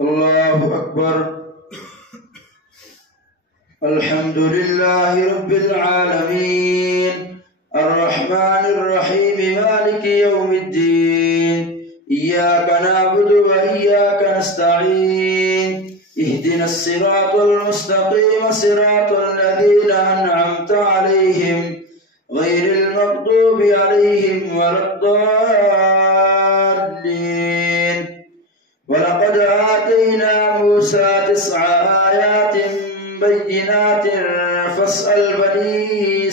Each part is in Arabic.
الله أكبر. الحمد لله رب العالمين الرحمن الرحيم مالك يوم الدين. إياك نعبد وإياك نستعين. اهدنا الصراط المستقيم صراط الذين أنعمت عليهم غير المغضوب عليهم ولا الضالين. ولقد آتينا موسى 9 آيات بينات فاسأل بني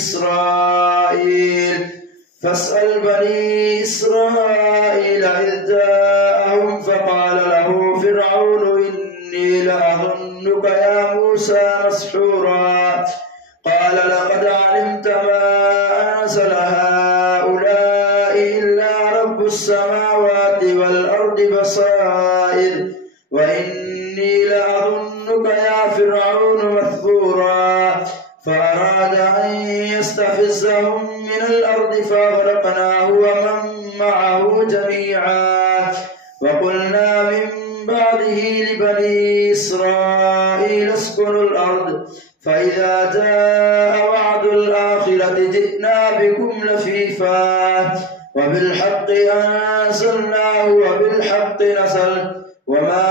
إسرائيل إذ جاءهم فقال له فرعون إني لأظنك يا موسى مسحورا. قال لقد علمت ما أنزل هؤلاء إلا رب السماوات والأرض بصائر وإني لأظنك يا فرعون مثبورا. فأراد أن يستفزهم من الأرض فأغرقناه ومن معه جميعا. وقلنا من بعده لبني إسرائيل اسكنوا الأرض فإذا جاء وعد الآخرة جئنا بكم لفيفا وبالحق أنزلناه وبالحق نزل وما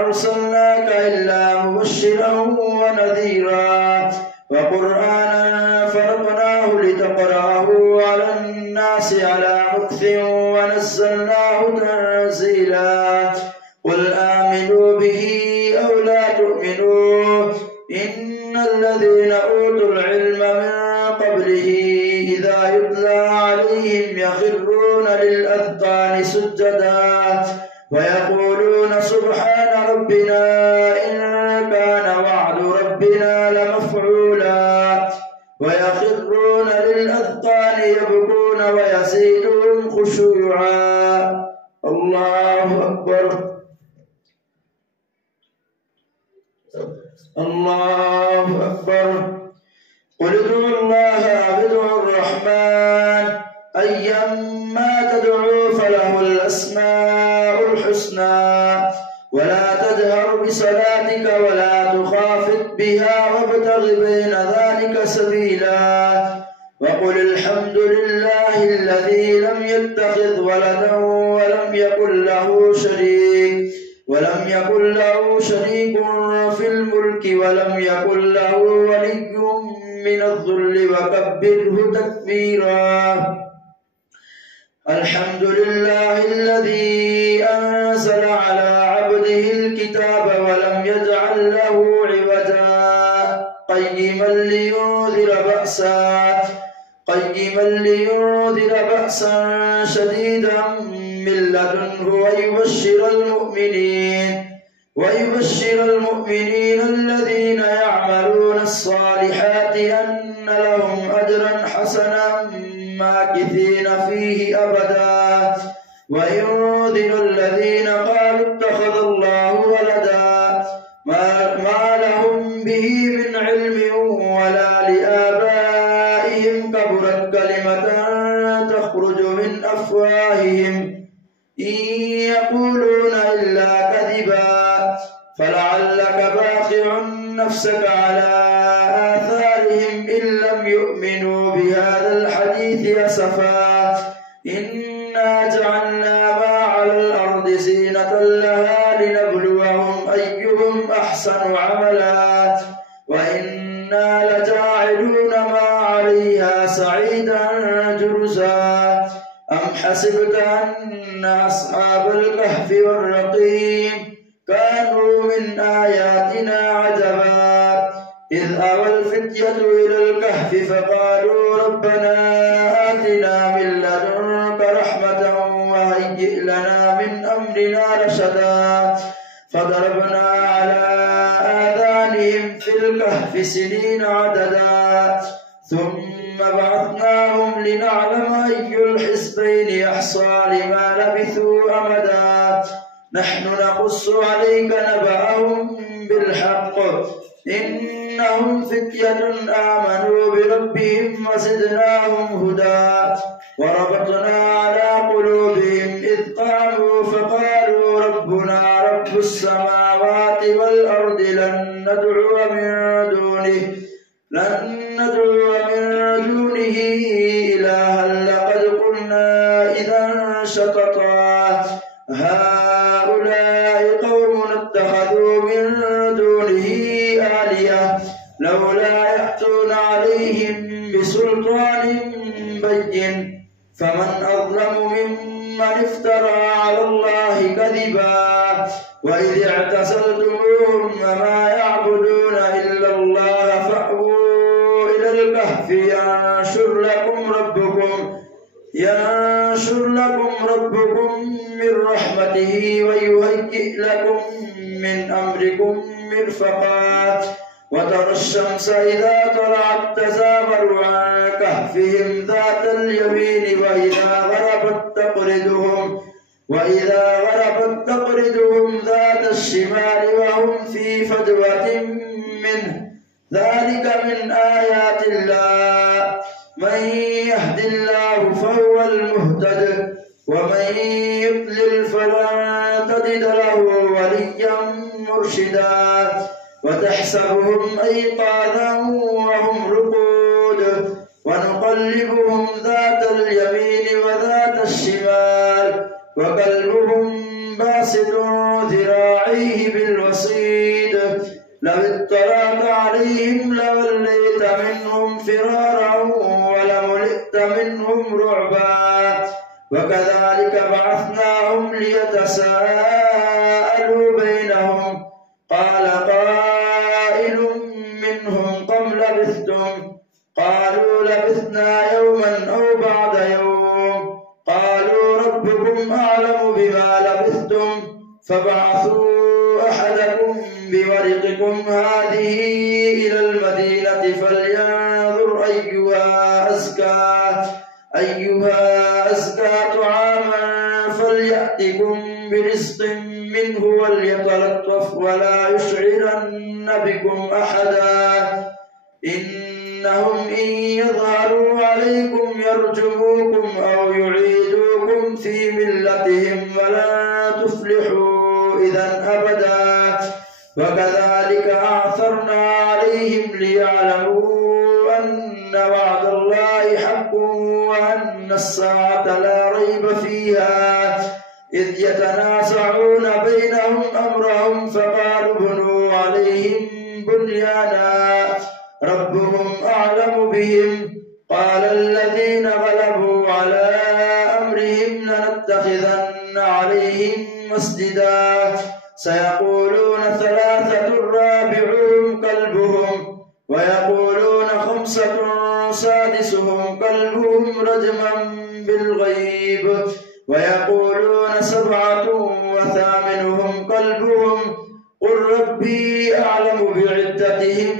أرسلناك إلا مبشرا ونذيرا وقرآنا فرقناه لتقرأه على الناس على مكث ونزلناه تنزيلا. قل آمنوا به أو لا تؤمنوا إن الذين أوتوا العلم من قبله إذا يتلى عليهم يخرون للأذقان سجدا ويقولون سبحان ربنا إن كان وعد ربنا لمفعولا ويخرون للأذقان يبكون ويزيدهم خشوعا. الله أكبر. الله أكبر. قل ادعوا الله أو ادعوا الرحمن أيما تدعوا فله الأسماء الحسنى ولا تجهر بصلاتك ولا تخافت بها وابتغ بين ذلك سبيلا. وقل الحمد لله الذي لم يتخذ ولدا ولم يكن له شريك في الملك ولم يكن له ولي من الذل وكبره تكبيرا. الحمد لله الذي أنزل على عبده الكتاب ولم يجعل له عوجا قيما لينذر بأسا شديدا من لدنه ويبشر المؤمنين الذين يعملون الصالحات أن لهم أجرا حسنا ماكثين فيه أبدا وينذر الذين قالوا اتخذ الله ولدا ما لهم به من علم ولا لآبائهم كبرت كلمة تخرج من أفواههم إن يقولون إلا كذبا. فلعلك باخع نفسك على آثارهم إن لم يؤمنوا بهذا الحديث أسفا. إنا جعلنا ما على الأرض زينة لها لنبلوهم أيهم أحسن عملا وإنا لجاعلون ما عليها صعيدا جرزا. أم حسبت أن أصحاب الكهف والرقيم كانوا من آياتنا عجبا إذ أوى الفتية إلى الكهف فقالوا ربنا آتنا من لدنك رحمة وهيئ لنا من أمرنا رشدا. فضربنا على آذانهم في الكهف سنين عددا ثم بعثناهم لنعلم أي الحزبين أحصى لما لبثوا أمدا. نحن نقص عليك نبأهم بالحق إنهم فتية آمنوا بربهم وزدناهم هدى وربطنا على قلوبهم إذ قاموا فقالوا ربنا رب رب السماوات والأرض لن ندعو من دونه إلها لقد قلنا إذا شططا هؤلاء قوم اتخذوا من دونه آلهة لولا يأتون عليهم بسلطان بين فمن أظلم ممن افترى على الله كذبا وإذ اعتزلتموهم وما يعبدون إلا الله فأووا إلى الكهف ينشر لكم ربكم من رحمته ويهيئ لكم من أمركم مرفقا وترى الشمس إذا طلعت تزاور عن كهفهم ذات اليمين وإذا غربت تقرضهم ذات الشمال وهم في فجوة منه ذلك من آيات الله من يهد الله فهو المهتد ومن يضلل فلن تجد له وليا مرشدا وتحسبهم أيقاظا وهم رقود ونقلبهم ذات اليمين وذات الشمال وكلبهم باسط ذراعيه بالوصيد لو اطلعت عليهم لوليت منهم فرارا ولملئت منهم رعبا وكذلك بعثناهم ليتساءلوا بينهم قال قائل منهم كم لبثتم قالوا لبثنا يوما أو بعد يوم قالوا ربكم أعلم بما لبثتم فابعثوا أحدكم بورقكم هذه إلى المدينة فلينظر أيها أزكى طعاما فليأتكم برزق منه وليتلطف ولا يشعرن بكم أحدا إنهم إن يظهروا عليكم يرجموكم أو يعيدوكم في ملتهم ولا تفلحوا إذا أبدا وكذلك أعثرنا عليهم ليعلموا أن وعد الله حق وأن الساعة لا ريب فيها إذ يتنازعون بينهم أمرهم فقالوا بنوا عليهم بنيانا ربهم أعلم بهم قال الذين غلبوا على أمرهم لنتخذن عليهم مسجدا سيقولون ثلاثة رابعهم كلبهم ويقولون خمسة سادسهم كلبهم رجما بالغيب ويقولون سبعة وثامنهم كلبهم قل ربي أعلم بعدتهم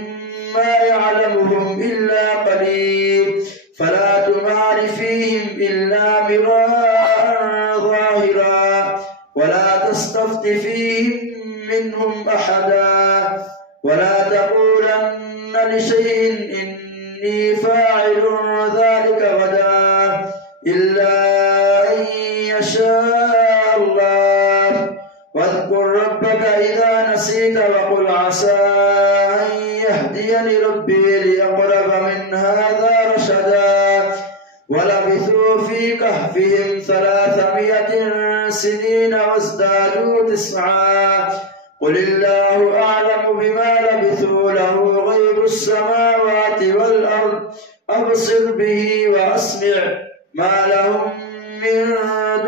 ما يعلمهم إلا قليل فلا تمار فيهم إلا مراء ظاهرا ولا تستفت فيهم منهم أحدا ولا تقولن لشيء إني فاعل ذلك غدا إلا أن يشاء الله واذكر ربك إذا نسيت وقل عسى أن يهديني ربي لأقرب من هذا رشدا ولبثوا في كهفهم 300 سنين وازدادوا 9 قل الله أعلم بما لبثوا له غيب السماوات والأرض أبصر به وأسمع ما لهم من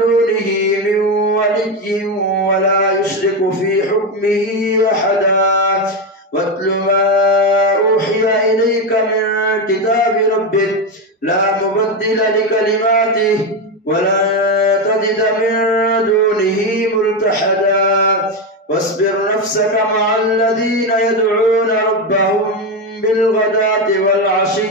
دونه من ولي ولا يشرك في حكمه أحدا واتل ما أوحي إليك من كتاب ربك لا مبدل لكلماته ولا تجد من دونه ملتحدا واصبر نفسك مع الذين يدعون ربهم بالغداة والعشي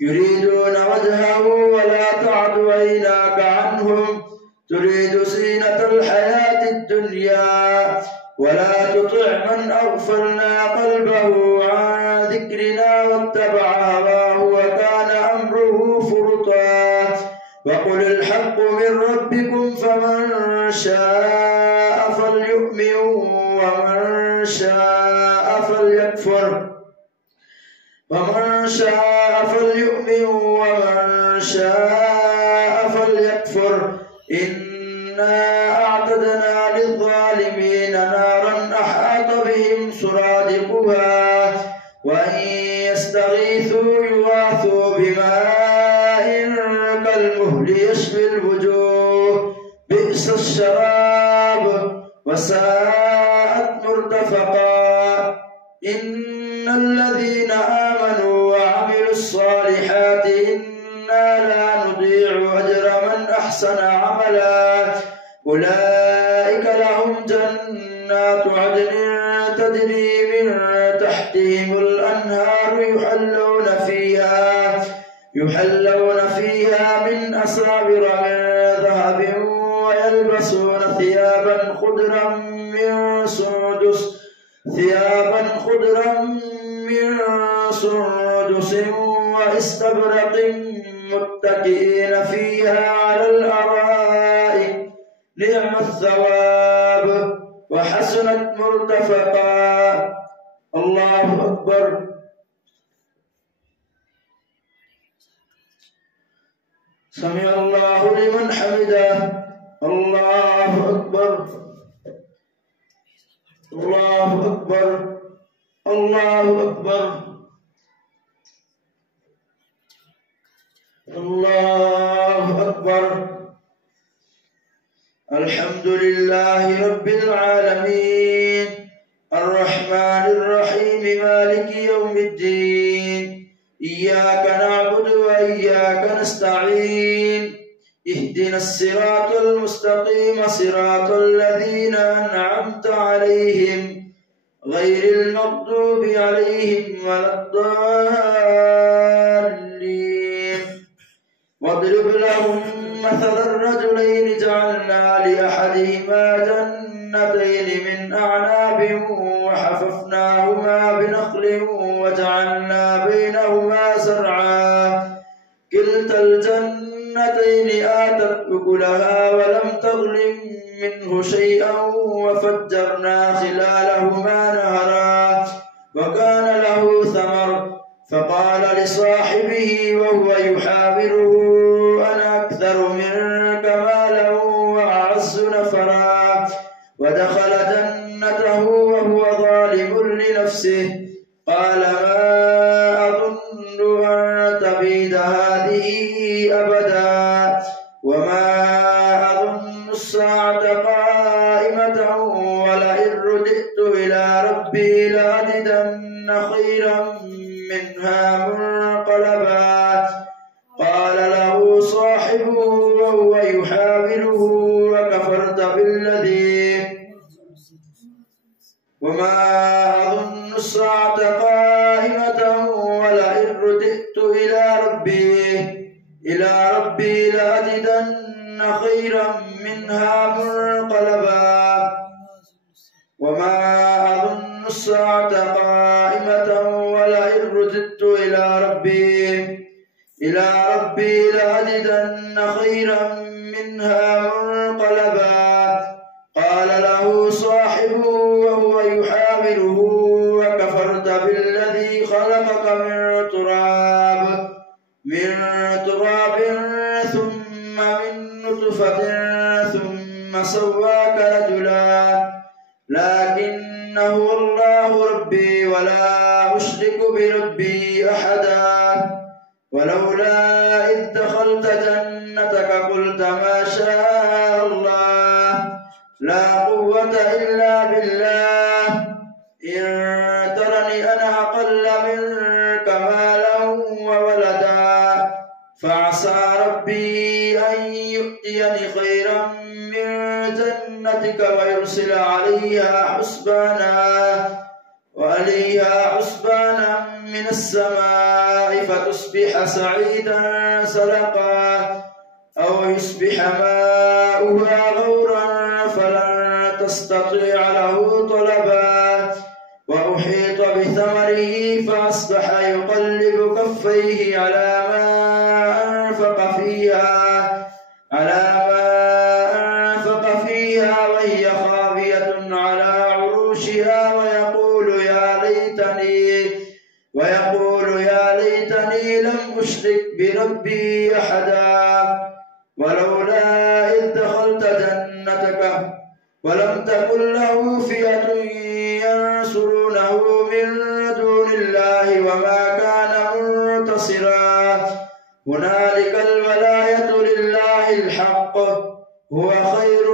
يريدون وجهه ولا تعد عيناك عنهم تريد زينة الحياة الدنيا ولا تطع من أغفلنا قلبه عن ذكرنا واتبع هواه وكان أمره فرطا وقل الحق من ربكم فمن شاء فليؤمن ومن شاء فليكفر إنا أعتدنا للظالمين نارا أحاط بهم سرادقها وإن يستغيثوا يغاثوا بماء كالمهل يشوي الوجوه بئس الشراب وساءت مرتفقا إن الذين آمنوا وعملوا الصالحات إنا لا نضيع أجر من أحسن عملا أولئك لهم جنات عدن تجري من تحتهم الأنهار يحلون فيها من أساور من ذهب ويلبسون ثيابا خضرا من سندس واستبرق متكئين فيها على الأرائك نعم الثواب وحسنت مرتفقا. الله أكبر. سمع الله لمن حمده. الله أكبر الله أكبر الله أكبر الله أكبر. الحمد لله رب العالمين الرحمن الرحيم مالك يوم الدين إياك نعبد وإياك نستعين اهدنا الصراط المستقيم صراط الذين أنعمت عليهم غير المغضوب عليهم ولا الضالين. واضرب لهم مثل الرجلين جعلنا لأحدهما جنتين من أعناب وحففناهما بنخل وجعلنا بينهما زرعا كلتا الجنتين آتت أكلها ولم تظلم منه شيئا وفجرنا خلالهما نهرا وكان له ثمر فقال لصاحبه وهو يحاوره أنا أكثر منك مالا وأعز نفرا ودخل جنته وهو ظالم لنفسه قال ما أظن أن تبيد هذه أبدا وما أظن الساعة قائمة ولئن رددت إلى ربي لأجدن خيرا منها منقلبا. قال له صاحبه وهو يحاوره وكفرت بالذي وما أظن الساعة قائمة ولئن رددت إلى ربي لأجدن خيرا منها منقلبا. وما أظن الساعة قائمة ولئن رددت إلى ربي لأجدن خيرا منها منقلبا. قال له صاحبه وهو يحاوره وكفرت بالذي خلقك من تراب ثم من نطفة ثم سواك رجلا لكن هو الله ربي ولا أشرك بربي أحدا. ولولا إذ دخلت جنتك قلت ما شاء الله لا قوة إلا بالله إن ترني أنا أقل منك مالا وولدا فعسى ربي أن يؤتيني خيرا من جنتك ويرسل عليها حسبانا من السماء فتصبح سعيدا سلقا أو يصبح ماؤها غورا فلن تستطيع له طلبا. وأحيط بثمره فأصبح يقلب كفيه على ما أنفق فيها وهي خاوية على عروشها ويقول يا ليتني لم أشرك بربي أحدا ولولا إذ دخلت جنتك ولم تكن له فئة ينصرونه من دون الله وما كان منتصرا هنالك الولاية لله الحق هو خير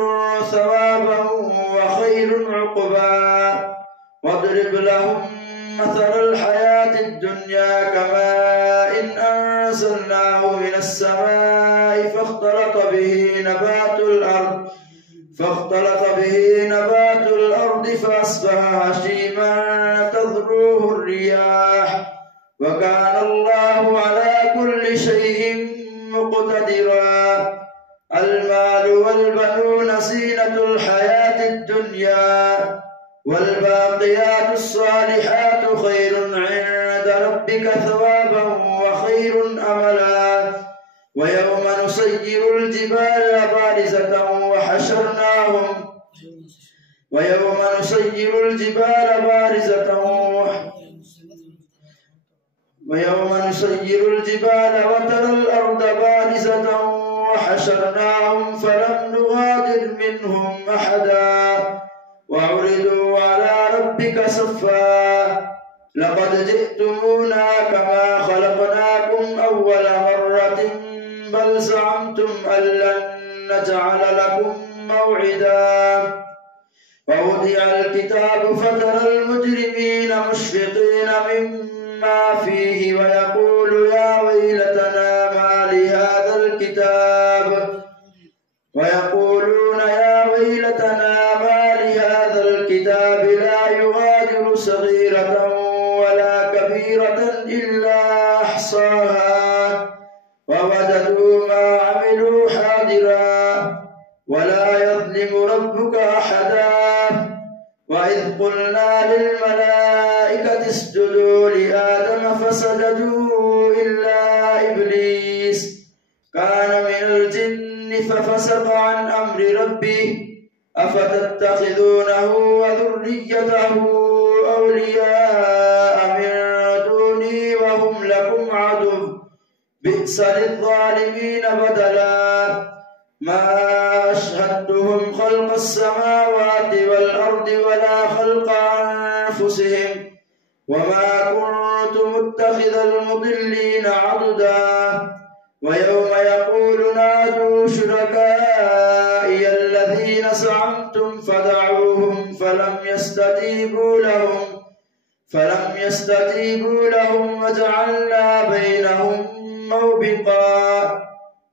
ثوابا وخير عقبا واضرب لهم مثل الحياة الدنيا كماء إن أنزلناه من السماء فاختلط به نبات الأرض فأصبح هشيما تذروه الرياح وكان الله على كل شيء مقتدرا المال والبنون زينة الحياة الدنيا والباقيات الصالحات خير عند ربك ثوابا وخير أملا ويوم نسير الجبال بارزة وترى الأرض بارزة وحشرناهم فلم نغادر منهم أحدا وعرضوا على ربك صفا لقد جئتمونا كما خلقناكم أول مرة بل زعمتم أن لن نجعل لكم موعدا ووضع الكتاب فترى المجرمين مشفقين مما فيه ويقولون يا ويلتنا ما لهذا الكتاب لا يغادر صغيرة ولا كبيرة إلا أحصاها ووجدوا ما عملوا حاضرا ولا يظلم ربك أحدا وإذ قلنا للملائكة اسجدوا لآدم فسجدوا إلا إبليس كان من الجن ففسق عن أمر ربه أفتتخذونه وذريته أولياء من دوني وهم لكم عدو بئس للظالمين بدلا ما أشهدتهم خلق السماوات والأرض ولا خلق أنفسهم وما كنت متخذ المضلين عضدا ويوم يقول نادوا شركائي الذين زعمتم فدعوهم فلم يستجيبوا لهم وجعلنا بينهم موبقا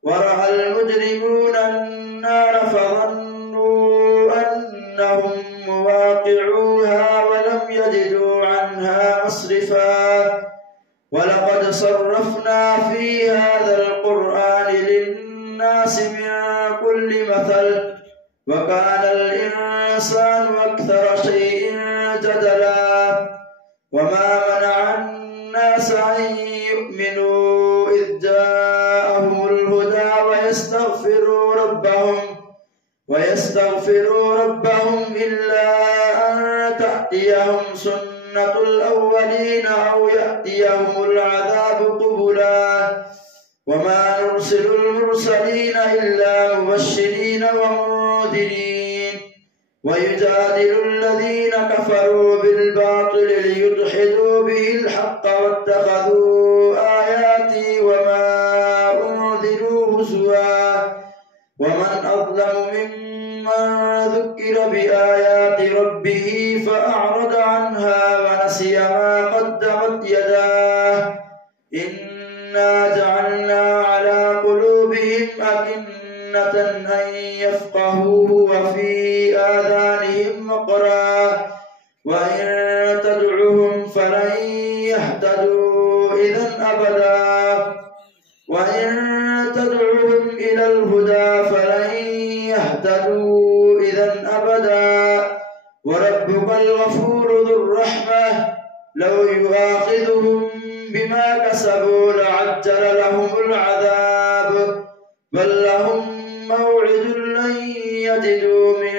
ورأى المجرمون النار فظنوا أنهم مواقعوها ولم يجدوا عنها مصرفا ولقد صرفنا في هذا القرآن للناس من كل مثل وكان الإنسان أكثر شيء جدلا وما منع الناس أن يؤمنوا إذ جاءهم الهدى ويستغفروا ربهم إلا أن تأتيهم سنة الأولين أو يأتيهم العذاب قبلا وما نرسل المرسلين إلا مبشرين ومنذرين ويجادل الذين كفروا بالباطل ليدحضوا به الحق واتخذوا آياتي وما أنذروا هزوا ومن أظلم ممن ذكر بآيات ربه فأعرض عنها ونسي ما قدمت يداه إنا جعلنا على قلوبهم أكنة أن يفقهوه وفي آذانهم وقرا وإن تدعهم فلن يهتدوا إذا أبدا وإن تدعهم إلى الهدى فلن يهتدوا إذا أبدا وربك الغفور ذو الرحمة لو يؤاخذهم بما كسبوا لعجل لهم العذاب بل لهم موعد لن يجدوا من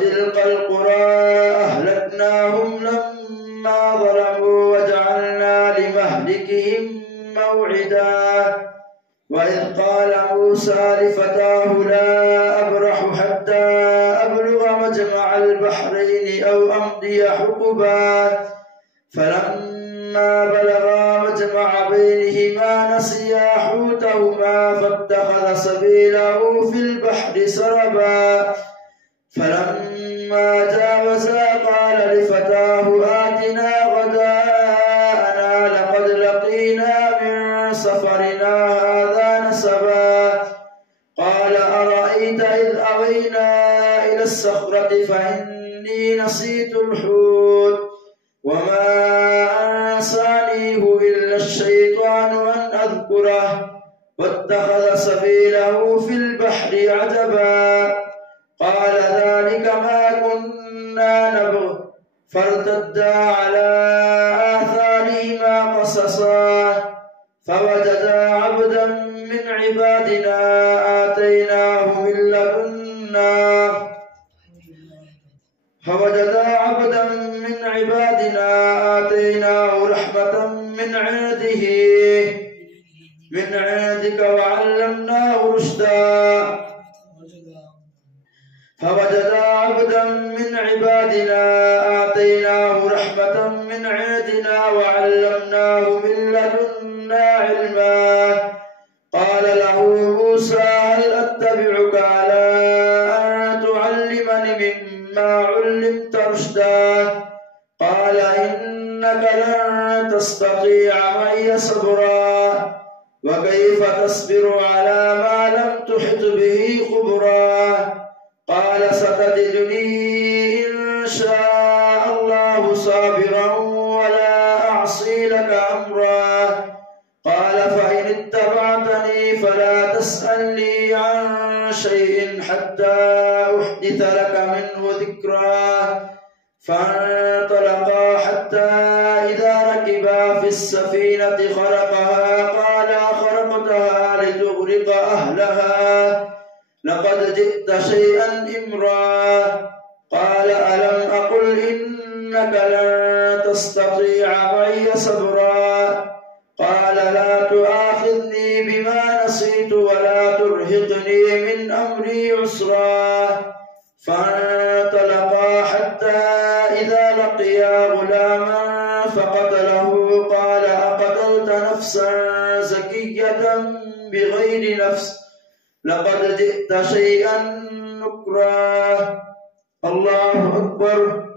وتلك القرى أهلكناهم لما ظلموا وجعلنا لمهلكهم موعدا وإذ قال موسى لفتاه لا أبرح حتى أبلغ مجمع البحرين أو أمضي حقبا فلما بلغا مجمع بينهما نسيا حوتهما فاتخذ سبيله في البحر سربا فلما جاوزا قال لفتاه آتنا غداءنا لقد لقينا من سفرنا هذا نسبا قال أرأيت إذ أوينا إلى الصخرة فإني نسيت الحوت وما أنسانيه إلا الشيطان أن أذكره واتخذ سبيله في البحر عجبا قال ذلك ما كنا نبغ فارتدا على آثارهما قصصا فوجدا عبدا من عبادنا آتيناه من لدنا رحمة من عندك وعلمناه رشدا فوجدا عبدا من عبادنا آتيناه رحمة من عندنا وعلمناه من لدنا علما قال له موسى هل أتبعك على أن تعلمني مما علمت رشدا قال إنك لن تستطيع معي صبرا وكيف تصبر على ما لم تحط به خبرا قال ستجدني إن شاء الله صابرا ولا أعصي لك أمرا قال فإن اتبعتني فلا تسألني عن شيء حتى أحدث لك منه ذكرا فانطلقا حتى إذا ركبا في السفينة خرقها قال أخرقتها لتغرق أهلها لقد جئت شيئا إمرا قال ألم أقل إنك لن تستطيع معي صبرا قال لا تؤاخذني بما نسيت ولا ترهقني من أمري عسرا فانطلقا حتى إذا لقيا غلاما فقتله قال أقتلت نفسا زكية بغير نفس لقد جئت شيئا نكرا الله أكبر.